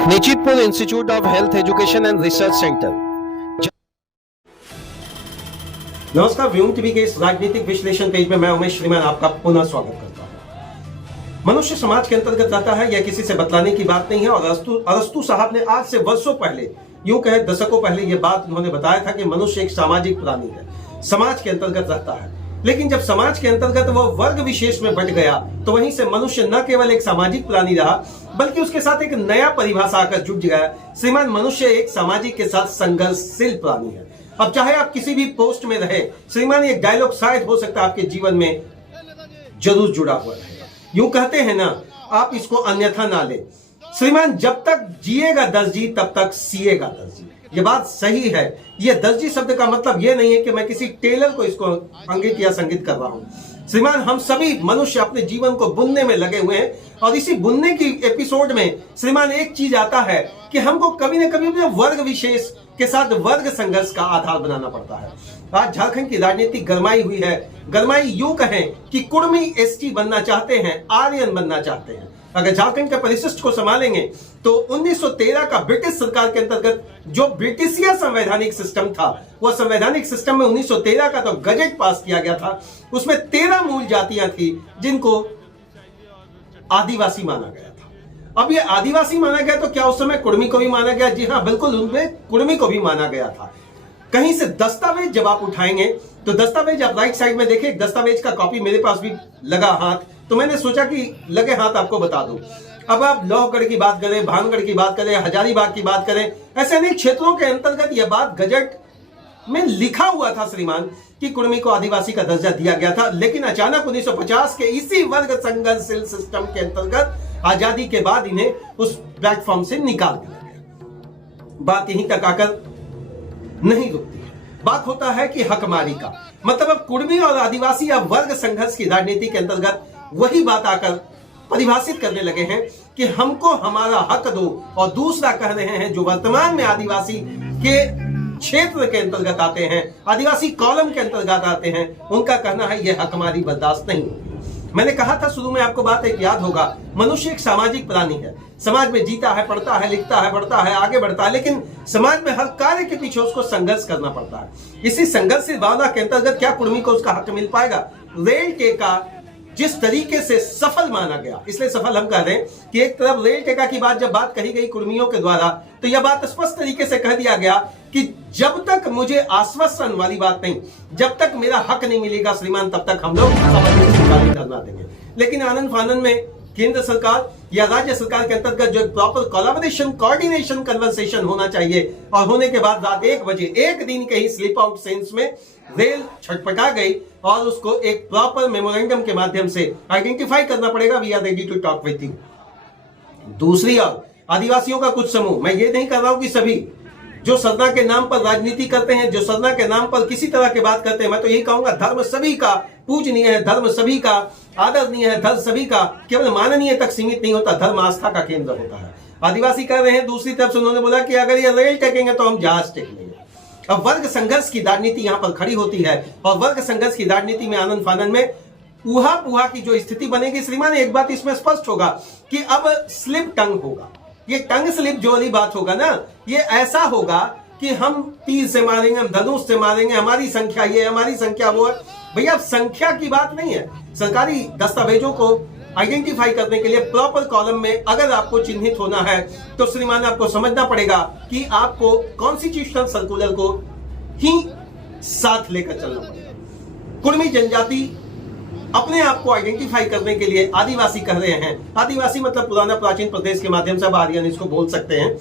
Nichitpur institute of health education and research centre. नमस्कार, व्यूम TV के इस राजनीतिक विश्लेषण पेज में मैं उमेश श्रीमान आपका पुनः स्वागत करता हूं। मनुष्य समाज के अंतर्गत रहता है, यह किसी से बतलाने की बात नहीं है। और अरस्तु साहब ने आज से वर्षों पहले, यूं कहे दशकों पहले, यह बात उन्होंने बताया था कि मनुष्य एक सामाजिक प्राणी है, समाज के अंतर्गत रहता है। लेकिन जब समाज के अंतर्गत वह वर्ग विशेष में बट गया तो वहीं से मनुष्य न केवल एक सामाजिक प्राणी रहा बल्कि उसके साथ एक नया परिभाषा आकर जुड़ गया। श्रीमान, मनुष्य एक सामाजिक के साथ संघर्षशील प्राणी है। अब चाहे आप किसी भी पोस्ट में रहे, श्रीमान, ये डायलॉग शायद हो सकता है आपके जीवन में जरूर जुड़ा हुआ रहेगा। यूं कहते हैं ना, आप इसको अन्यथा ना ले। श्रीमान, जब तक जिएगा दर्जी तब तक सिएगा दर्जी। ये बात सही है। ये दर्जी शब्द का मतलब ये नहीं है कि मैं किसी टेलर को इसको अंकित या संगित कर रहा हूं। श्रीमान, हम सभी मनुष्य अपने जीवन को बुनने में लगे हुए हैं और इसी बुनने की एपिसोड में श्रीमान एक चीज आता है कि हमको कभी न कभी अपने वर्ग विशेष के साथ वर्ग संघर्ष का आधार बनाना पड़ता है। आज झारखंड की राजनीति गरमाई हुई है। गरमाई यूं कहें कि कुर्मी एसटी बनना चाहते हैं, आर्यन बनना चाहते हैं। अगर झारखंड के परिशिष्ट को संभालेंगे तो 1913 का ब्रिटिश सरकार के अंतर्गत जो ब्रिटिशिया संवैधानिक सिस्टम था, वह संवैधानिक सिस्टम में 1913 का तो गजट पास किया गया था। उसमें 13 मूल जातियां थी जिनको आदिवासी माना गया था। अब ये आदिवासी माना गया तो क्या उस समय कुर्मी को भी माना गया? जी हाँ, बिल्कुल, उनमें कुर्मी को भी माना गया था। कहीं से दस्तावेज जब आप उठाएंगे तो दस्तावेज आप राइट साइड में देखें, दस्तावेज का कॉपी मेरे पास भी लगा हाथ, तो मैंने सोचा कि लगे हाथ आपको बता दूं। अब आप लोहगढ़ की बात करें, भानगढ़ की बात करें, हजारीबाग की बात करें, ऐसे अनेक क्षेत्रों के अंतर्गत यह बात गजट में लिखा हुआ था श्रीमान कि कुर्मी को आदिवासी का दर्जा दिया गया था। लेकिन अचानक 1950 के इसी वर्ग संघर्षशील सिस्टम के अंतर्गत आजादी के बाद इन्हें उस प्लेटफॉर्म से निकाल दिया गया। बात यहीं तक आकर नहीं रुकती है। बात होता है कि हकमारी का मतलब अब कुर्मी और आदिवासी या वर्ग संघर्ष की राजनीति के अंतर्गत वही बात आकर परिभाषित करने लगे हैं कि हमको हमारा हक दो। और दूसरा कह रहे हैं जो वर्तमान में आदिवासी के क्षेत्र के अंतर्गत आते हैं, आदिवासी कॉलम के अंतर्गत आते हैं, उनका कहना है यह हकमारी बर्दाश्त नहीं होगी। मैंने कहा था शुरू में, आपको बात एक याद होगा, मनुष्य एक सामाजिक प्राणी है। समाज में जीता है, पढ़ता है, लिखता है, बढ़ता है, आगे बढ़ता है, लेकिन समाज में हर कार्य के पीछे उसको संघर्ष करना पड़ता है। इसी संघर्ष की भावना के अंतर्गत क्या कुर्मी को उसका हक मिल पाएगा? रेल टेका जिस तरीके से सफल माना गया, इसलिए सफल हम कह रहे हैं कि एक तरफ रेल टेका की बात जब बात कही गई कुर्मियों के द्वारा, तो यह बात स्पष्ट तरीके से कह दिया गया कि जब तक मुझे आश्वासन वाली बात नहीं, जब तक मेरा हक नहीं मिलेगा श्रीमान, तब तक हम लोग करना देंगे। लेकिन आनंद फानंद में केंद्र सरकार या राज्य सरकार के अंतर्गत जो प्रॉपर कोलैबोरेशन, कोऑर्डिनेशन, कन्वर्सेशन होना चाहिए, और होने के बाद रात 1 बजे एक दिन के ही स्लिप आउट सेंस में रेल छटपटा गई और उसको एक प्रॉपर मेमोरेंडम के माध्यम से आइडेंटिफाई करना पड़ेगा, we are ready to talk with you. दूसरी ओर आदिवासियों का कुछ समूह, मैं ये नहीं कर रहा हूं कि सभी जो सरना के नाम पर राजनीति करते हैं, जो सरना के नाम पर किसी तरह की बात करते हैं, मैं तो यही कहूंगा धर्म सभी का पूजनीय है, धर्म सभी का आदरणीय है, धर्म सभी का केवल माननीय तक सीमित नहीं होता, धर्म आस्था का केंद्र होता है। आदिवासी कह रहे हैं, दूसरी तरफ से उन्होंने बोला कि अगर ये रेल टेकेंगे तो हम जहाज टेक लेंगे। अब वर्ग संघर्ष की राजनीति यहां पर खड़ी होती है और वर्ग संघर्ष की राजनीति में आनंद फानंद में ऊहा पुहा की जो स्थिति बनेगी श्रीमान, एक बात इसमें स्पष्ट होगा कि अब स्लिप टंग होगा। ये टंग स्लिप जो वाली बात होगा ना, ये ऐसा होगा कि हम तीर से मारेंगे, हम धनुष से मारेंगे, हमारी संख्या ये, हमारी संख्या वो है। भैया, संख्या की बात नहीं है। सरकारी दस्तावेजों को आइडेंटिफाई करने के लिए प्रॉपर कॉलम में अगर आपको चिन्हित होना है तो श्रीमान आपको समझना पड़ेगा कि आपको कॉन्स्टिट्यूशनल सर्कुलर को ही साथ लेकर चलना पड़ेगा। कुर्मी जनजाति अपने आप को आइडेंटिफाई करने के लिए आदिवासी कह रहे हैं। आदिवासी मतलब पुराना प्राचीन प्रदेश के माध्यम से आर्यन इसको बोल सकते हैं।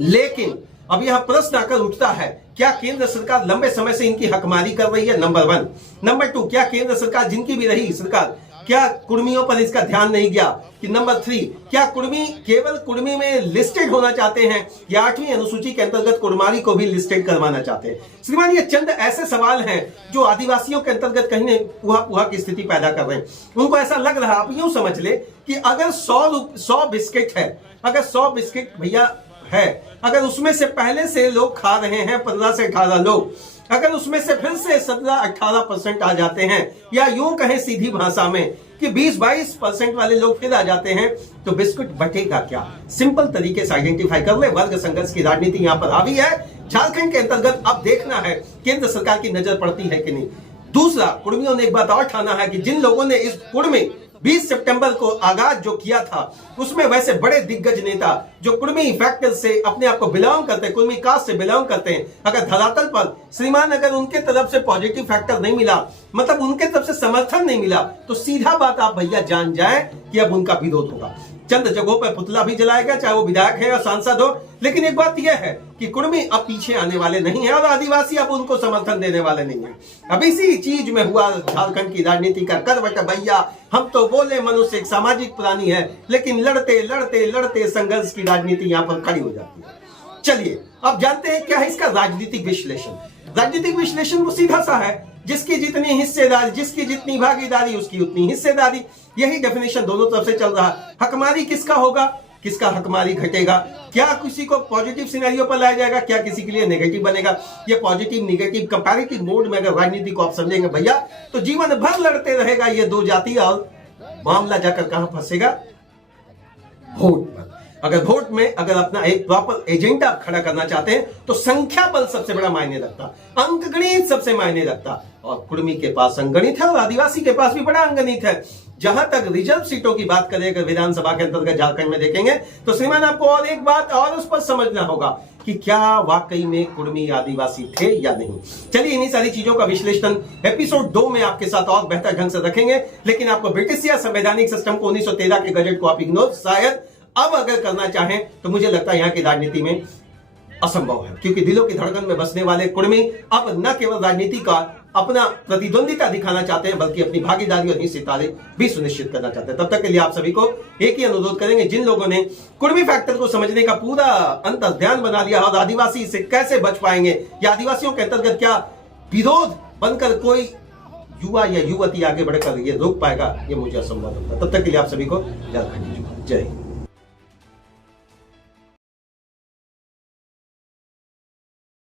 लेकिन अब यह प्रश्न आकर उठता है, क्या केंद्र सरकार लंबे समय से इनकी हकमारी कर रही है? नंबर 1। नंबर 2, क्या केंद्र सरकार जिनकी भी रही सरकार, क्या कुर्मियों पर इसका ध्यान नहीं गया? कि नंबर 3, क्या कुर्मी केवल कुर्मी में लिस्टेड होना चाहते हैं या 8वीं अनुसूची के अंतर्गत कुर्मारी को भी लिस्टेड करवाना चाहते हैं? श्रीमान, ये चंद ऐसे सवाल हैं जो आदिवासियों के अंतर्गत कहीं ने ऊहा पुहा की स्थिति पैदा कर रहे हैं। उनको ऐसा लग रहा है, आप यूं समझ ले कि अगर 100 बिस्किट है, अगर 100 बिस्किट भैया है, अगर उसमें से पहले से लोग खा रहे हैं 15 से 18 लोग, अगर उसमें से फिर से 17-18% आ जाते हैं, या यूं कहें सीधी भाषा में कि 20-22% वाले लोग फिर आ जाते हैं, तो बिस्कुट बटेगा क्या? सिंपल तरीके से आइडेंटिफाई कर ले। वर्ग संघर्ष की राजनीति यहां पर हावी है। झारखंड के अंतर्गत अब देखना है केंद्र सरकार की नजर पड़ती है कि नहीं। दूसरा, कुर्मियों ने एक बात और ठाना है कि जिन लोगों ने इस कुर्मी 20 सितंबर को आगाज जो किया था, उसमें वैसे बड़े दिग्गज नेता जो कुर्मी फैक्टर से अपने आप को बिलोंग करते हैं, कुर्मी कास्ट से बिलोंग करते हैं, अगर धरातल पर श्रीमान अगर उनके तरफ से पॉजिटिव फैक्टर नहीं मिला, मतलब उनके तरफ से समर्थन नहीं मिला, तो सीधा बात आप भैया जान जाए कि अब उनका विरोध होगा। चंद जगहों पर पुतला भी जलाएगा, चाहे वो विधायक है या सांसद हो। लेकिन एक बात यह है कि कुर्मी अब पीछे आने वाले नहीं है और आदिवासी अब उनको समर्थन देने वाले नहीं है। अब इसी चीज में हुआ झारखंड की राजनीति का करवट भैया। हम तो बोले मनुष्य एक सामाजिक प्राणी है, लेकिन लड़ते लड़ते लड़ते संघर्ष की राजनीति यहाँ पर खड़ी हो जाती है। चलिए अब जानते हैं क्या है इसका राजनीतिक विश्लेषण। राजनीतिक विश्लेषण वो सीधा सा है, जिसकी जितनी हिस्सेदारी, जिसकी जितनी भागीदारी, उसकी उतनी हिस्सेदारी। यही डेफिनेशन दोनों तरफ से चल रहा है। हकमारी किसका होगा, किसका हकमारी घटेगा, क्या किसी को पॉजिटिव सिनेरियो पर लाया जाएगा, क्या किसी के लिए नेगेटिव बनेगा। ये पॉजिटिव नेगेटिव कंपैरेटिव मोड में अगर राजनीति को आप समझेंगे भैया, तो जीवन भर लड़ते रहेगा ये दो जाति, और मामला जाकर कहां फंसेगा? वोट पर। अगर वोट में अगर अपना एक प्रॉपर एजेंडा खड़ा करना चाहते हैं, तो संख्या बल सबसे बड़ा मायने रखता, अंकगणित सबसे मायने रखता। और कुर्मी के पास अंगणित है और आदिवासी के पास भी बड़ा अंगणित है। जहां तक रिजर्व सीटों की बात करें, अगर विधानसभा के अंतर्गत झारखंड में देखेंगे, तो श्रीमान आपको और एक बात और उस पर समझना होगा कि क्या वाकई में कुर्मी आदिवासी थे या नहीं। चलिए इन्हीं सारी चीजों का विश्लेषण एपिसोड 2 में आपके साथ और बेहतर ढंग से रखेंगे। लेकिन आपको ब्रिटिश या संवैधानिक सिस्टम को 1913 के गजट को आप इग्नोर शायद अब अगर करना चाहें, तो मुझे लगता है यहाँ की राजनीति में असंभव है, क्योंकि दिलों की धड़कन में बसने वाले कुर्मी अब न केवल राजनीति का अपना प्रतिद्वंदिता दिखाना चाहते हैं, बल्कि अपनी भागीदारी और हिस्सेदारी भी सुनिश्चित करना चाहते हैं। तब तक के लिए आप सभी को एक ही अनुरोध करेंगे, जिन लोगों ने कुर्मी फैक्टर को समझने का पूरा अंतर्ध्यान बना लिया और आदिवासी से कैसे बच पाएंगे, या आदिवासियों के अंतर्गत क्या विरोध बनकर कोई युवा या युवती आगे बढ़कर ये रोक पाएगा, ये मुझे असंभव लगता है। तब तक के लिए आप सभी को जय हिंद।